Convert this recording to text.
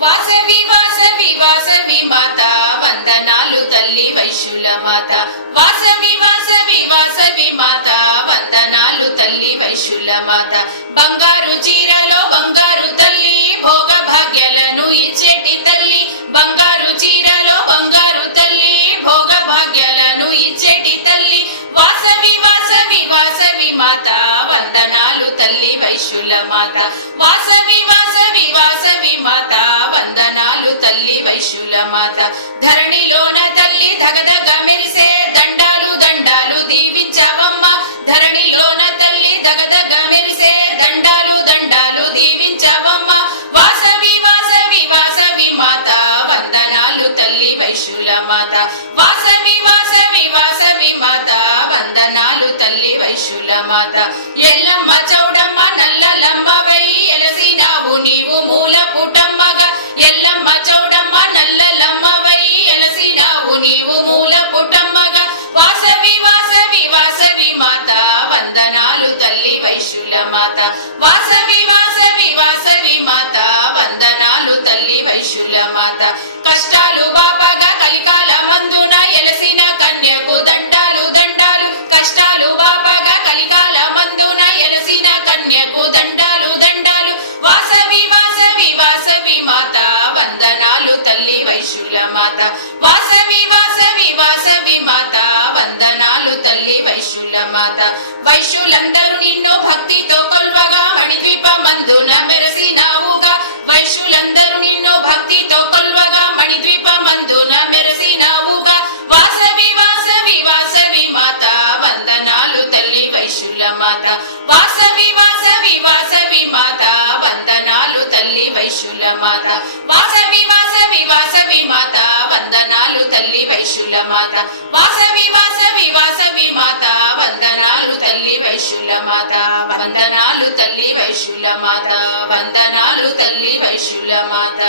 వాసవి వాసవి వాసవి మాత వందనాలు తల్లి వైశ్యుల మాత. వాసవి వాసవి వాసవి మాత వందనాలు తల్లి వైశ్యుల మాత. బంగారు చీరలో బంగారు తల్లి భోగ భాగ్యాలను ఇచ్చేటి తల్లి. బంగారు చీరలో బంగారు తల్లి భోగ భాగ్యాలను ఇచ్చేటి తల్లి. వాసవి వాసవి వాసవి మాత వందనాలు తల్లి వైశ్యుల మాత. వాసవి వాసవి వాసవి మాత వందనాలు తల్లి వైశ్యుల మాత. ధరణిలోన తల్లి ధగధగ మెరిసే దండాలు దండాలు దీవించవమ్మ. ధరణిలోన తల్లి ధగధగ మెరిసే దండాలు దండాలు దీవించవమ్మ. వాసవి వాసవి వాసవి మాత వందనాలు తల్లి వైశ్యుల మాత. వాసవి వాసవి వాసవి మాత వందనాలు తల్లి వైశ్యుల మాత. ఎల్లమ్మ చౌడమ్మ నల్లలమ్మ వై ఎలసినావు నీవు మూల పుటమ్మగా. ఎల్లమ్మ చౌడమ్మ నల్లలమ్మ వై ఎలసినావు నీవు మూల పుటమ్మగా. వాసవి వాసవి వాసవి మాత వందనాలు తల్లి వైశ్యుల మాత. వాసవి వాసవి వాసవి మాత వందనాలు తల్లి వైశ్యుల మాత. కష్టాలు బాపగా కలికాల మందున ఎలసిన కన్యకు దండాలు దండాలు. కష్టాలు బాపగా కలికాల మందున ఎలసిన కన్యకు దండాలు దండాలు. వాసవి వాసవి వాసవి మాత వందనాలు తల్లి వైశ్యుల మాత. వాసవి వాసవి వాసవి మాత వందనాలు తల్లి వైశ్యుల మాత. వైశ్యులందరూ నిన్ను భక్తితో కొల్వగా మణిద్వీపమందున మెరసినావుగా. వైశ్యులందరూ నిన్ను భక్తితో కొల్వగా మణిద్వీపమందున మెరసినావుగా. వాసవి వాసవి వాసవి మాత వందనాలు తల్లి వైశ్యుల మాత. వాసవి వాసవి వాసవి మాత వందనాలు తల్లి వైశ్యుల మాత. వాసవి వాసవి వాసవి మాత వందనాలు తల్లి వైశ్యుల మాత. వాసవి వాసవి వాసవి మాత వందనాలు తల్లి వైశ్యుల మాత. వందనాలు తల్లి వైశ్యుల మాత. వందనాలు తల్లి వైశ్యుల మాత.